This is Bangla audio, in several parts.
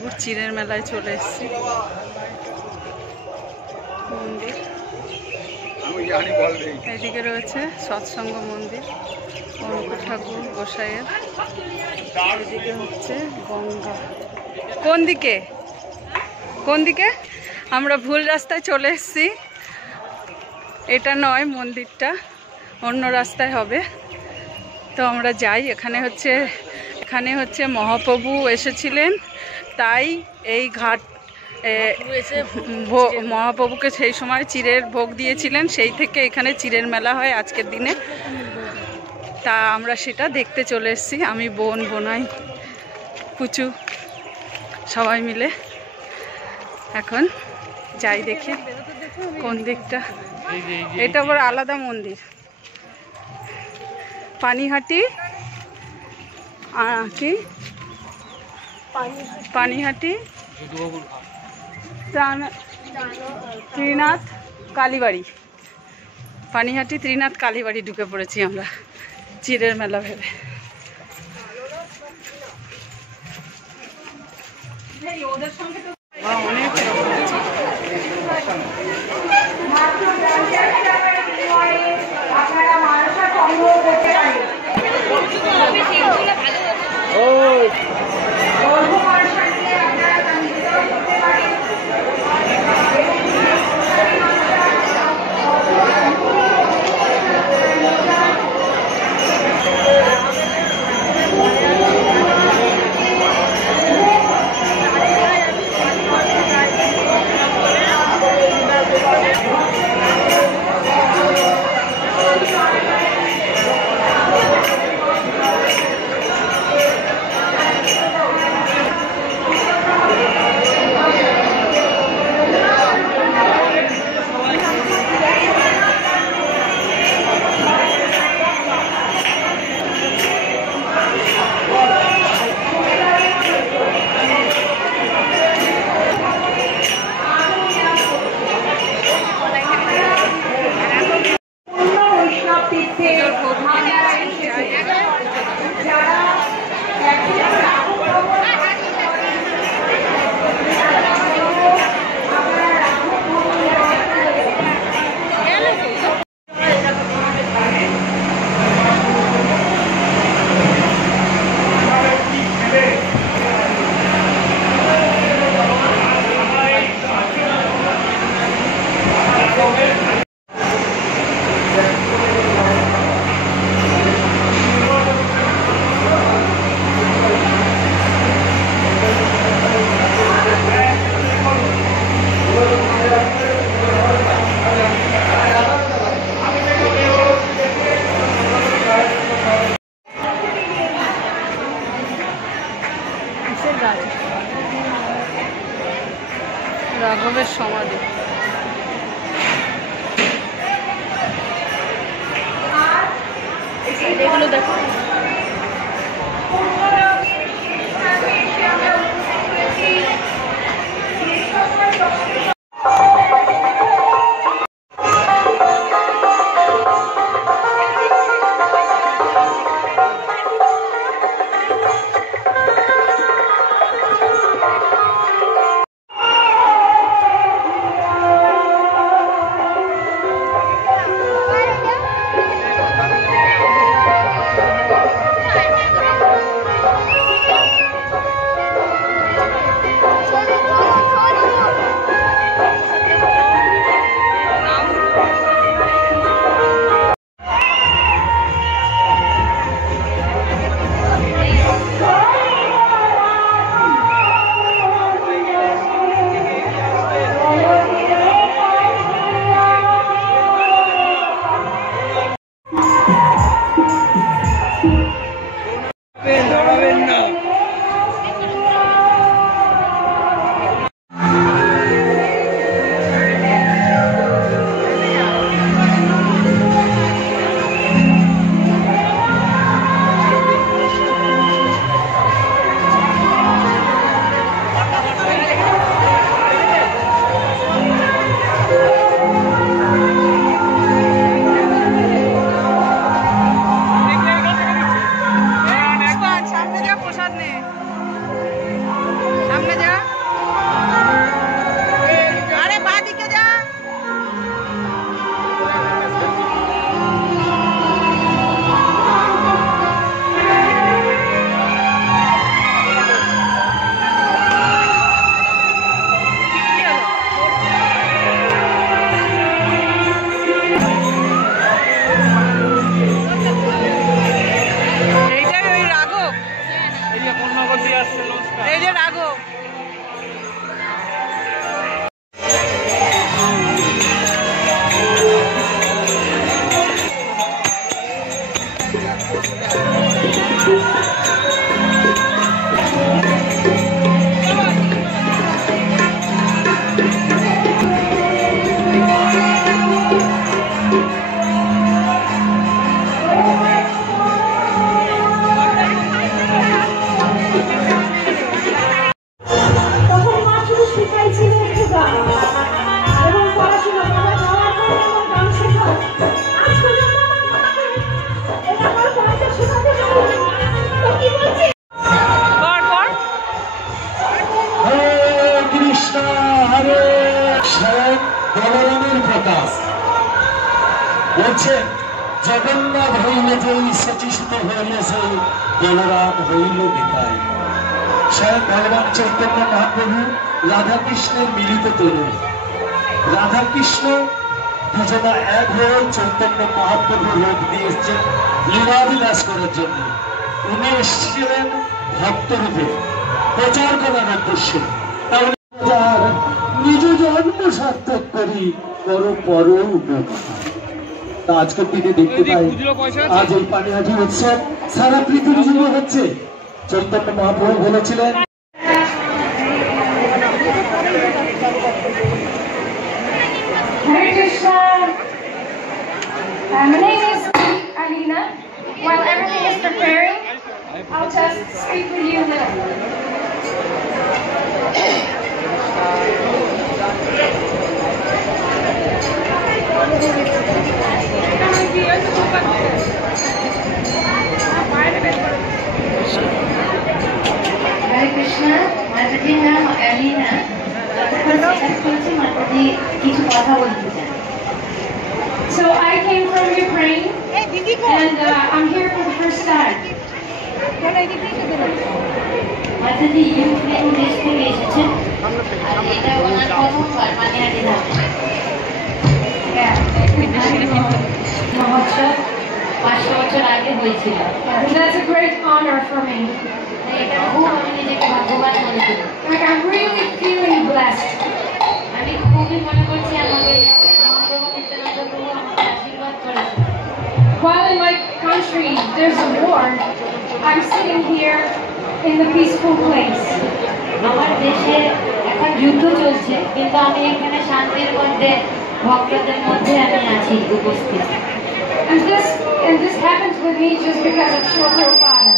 মহাপ্রভুর চিরের মেলায় চলে এসেছি। মন্দির এদিকে রয়েছে সৎসঙ্গ মন্দির অনুকূল ঠাকুর গোসাইয়ের, এদিকে হচ্ছে গঙ্গা। কোন দিকে কোন দিকে? আমরা ভুল রাস্তায় চলে এসেছি, এটা নয়, মন্দিরটা অন্য রাস্তায় হবে। তো আমরা যাই। এখানে হচ্ছে মহাপ্রভু এসেছিলেন, তাই এই ঘাট মহাপ্রভুকে সেই সময় চিড়ের ভোগ দিয়েছিলেন, সেই থেকে এখানে চিড়ের মেলা হয় আজকের দিনে। তা আমরা সেটা দেখতে চলে এসেছি, আমি বোনাই কুচু সবাই মিলে। এখন যাই দেখি কোন দিকটা। এটা আবার আলাদা মন্দির, পানিহাটি কি পানিহাটি ত্রিনাথ কালীবাড়ি, পানিহাটি ত্রিনাথ কালীবাড়ি ঢুকে পড়েছি আমরা চিড়ের মেলা ভেবে। অনেক রাঘবের সমাধি। এগুলো দেখো, বলছেন জগন্নাথ হইলে যেই সচিষিত হইলে সেই বলরাম হইল নিতাই। স্বয়ং ভগবান চৈতন্য মহাপ্রভু রাধাকৃষ্ণের মিলিত তরু। রাধাকৃষ্ণ দুজনা এক হয়ে চৈতন্য মহাপ্রভুর রূপ দিয়ে এসছেন লীলাবিলাস করার জন্য। উনি এসেছিলেন ভক্তরূপে প্রচার করার উদ্দেশ্যে। তাহলে নিজ জন্ম সার্থক করি বড় পর উপকার। আজকের দিনে দেখতে পাই আজ এই পানিহাটি উৎসব সারা পৃথিবী জুড়ে হচ্ছে। চৈতন্য মহাপ্রভু বলেছিলেন Hare Krishna. My name is Alina. While everything is preparing, I'll just speak with you a little. Hare Krishna. মাতাজির নাম অ্যালিনা। মাতাজি কিছু কথা বলতে চান। So I came from Ukraine and I'm here for the first time. Mataji Ukraine দেশ থেকে এসেছেন আর এটা ওনার প্রথমবার পানিহাটি ধাম। মহোৎসব 500 বছর আগে হয়েছিল। That's a great honor for me. এটা খুব আমি নিজেকে ভাগ্যবান মনে করি। Like I'm really feeling blessed. আমি খুবই মনে করছি আমাকে মহাপ্রভু নিত্যানন্দ প্রভু আমাকে আশীর্বাদ করেছেন। While in my country there's a war, I'm sitting here in the peaceful place. আমার দেশে এখন যুদ্ধ চলছে কিন্তু আমি এখানে শান্তির মধ্যে ভক্তদের মধ্যে আমি আছি উপস্থিত। And this happens with me just because of Srila Prabhupada.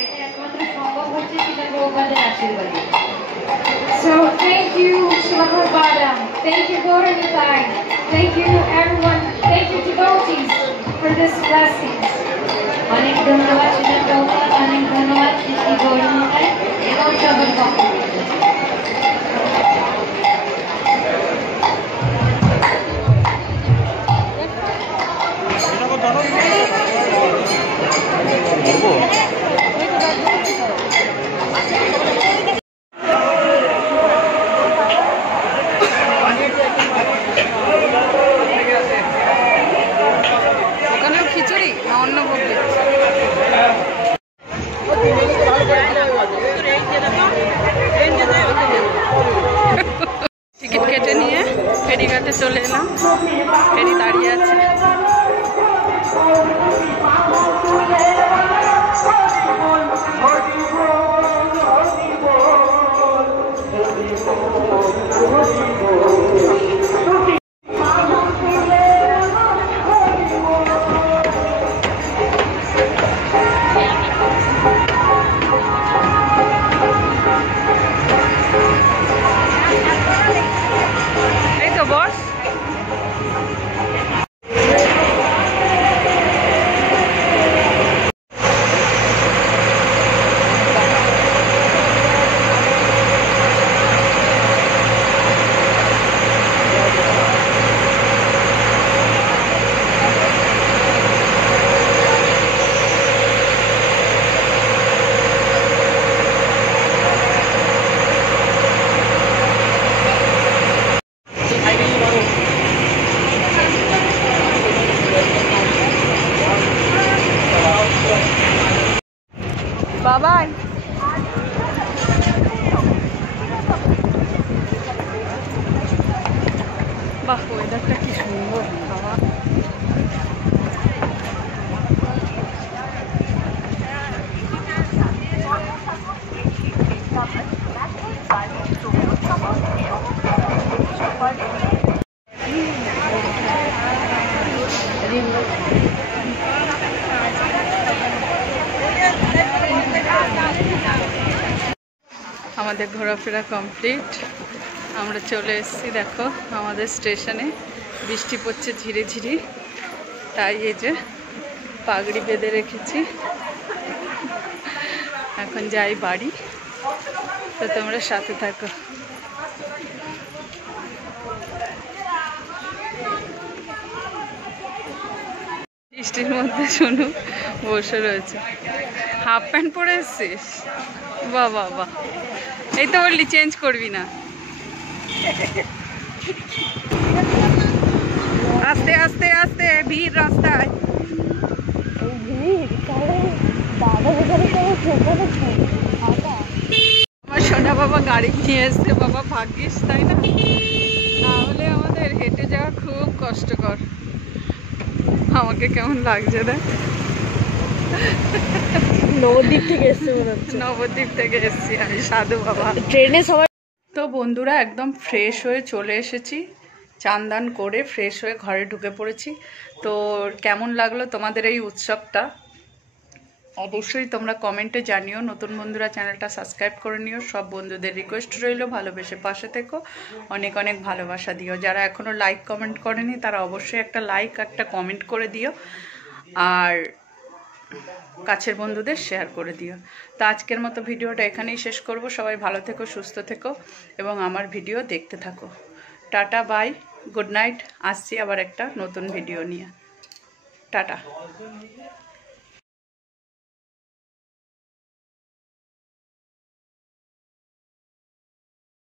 এটা একমাত্র সম্ভব হচ্ছে শ্রীল প্রভুপাদের আশীর্বাদে। So thank you Srila Prabhupada. Thank you Gaura Nitai. Thank you everyone. Thank you devotees for this blessings. অনেক ধন্যবাদ শ্রীল প্রভুপাদ, অনেক ধন্যবাদ শ্রী গৌর নিতাই এবং সকল ভক্তদের। ওখানেও খিচুড়ি না অন্য ভোগ টিকিট কেটে নিয়ে ফেরিঘাটে চলে এলাম। ফেরি দাঁড়িয়ে আছে। এই তো বস। বাবাই বাহ, ওয়েদারটা কি সুন্দর বাবা। আমাদের ঘোরাফেরা কমপ্লিট। আমরা চলে এসেছি দেখো আমাদের স্টেশনে। বৃষ্টি পড়ছে ঝিরি ঝিরি, তাই এই যে পাগড়ি বেঁধে রেখেছি। এখন যাই বাড়ি, তো তোমরা সাথে থাকো। বৃষ্টির মধ্যে শুনু বসে রয়েছে। হাফ প্যান্ট পরে এসছিস? বাহ বাহ বাহ, এই তো বললি চেঞ্জ করবি না। আস্তে আস্তে আস্তে, ভিড় রাস্তায়। আমার সোনা বাবা গাড়ি নিয়ে এসছে বাবা, ভাগ্যিস তাই না, না হলে আমাদের হেঁটে যাওয়া খুব কষ্টকর। আমাকে কেমন লাগছে দেখ, নবদ্বীপ থেকে এসছে মনে হচ্ছে। নবদ্বীপ থেকে এসছি আমি, সাধু বাবা। ট্রেনে সবাই তো বন্ধুরা একদম ফ্রেশ হয়ে চলে এসেছি, চান দান করে ফ্রেশ হয়ে ঘরে ঢুকে পড়েছি। তো কেমন লাগলো তোমাদের এই উৎসবটা অবশ্যই তোমরা কমেন্টে জানিও। নতুন বন্ধুরা চ্যানেলটা সাবস্ক্রাইব করে নিও। সব বন্ধুদের রিকোয়েস্ট রইল, ভালোবেসে পাশে থেকো, অনেক অনেক ভালোবাসা দিও। যারা এখনও লাইক কমেন্ট করেনি তারা অবশ্যই একটা লাইক একটা কমেন্ট করে দিও, আর কাছের বন্ধুদের শেয়ার করে দিও। তো আজকের মতো ভিডিওটা এখানেই শেষ করব। সবাই ভালো থেকো, সুস্থ থেকো এবং আমার ভিডিও দেখতে থাকো। Tata, bye, good night. আসছি আবার একটা নতুন ভিডিও নিয়ে। টাটা।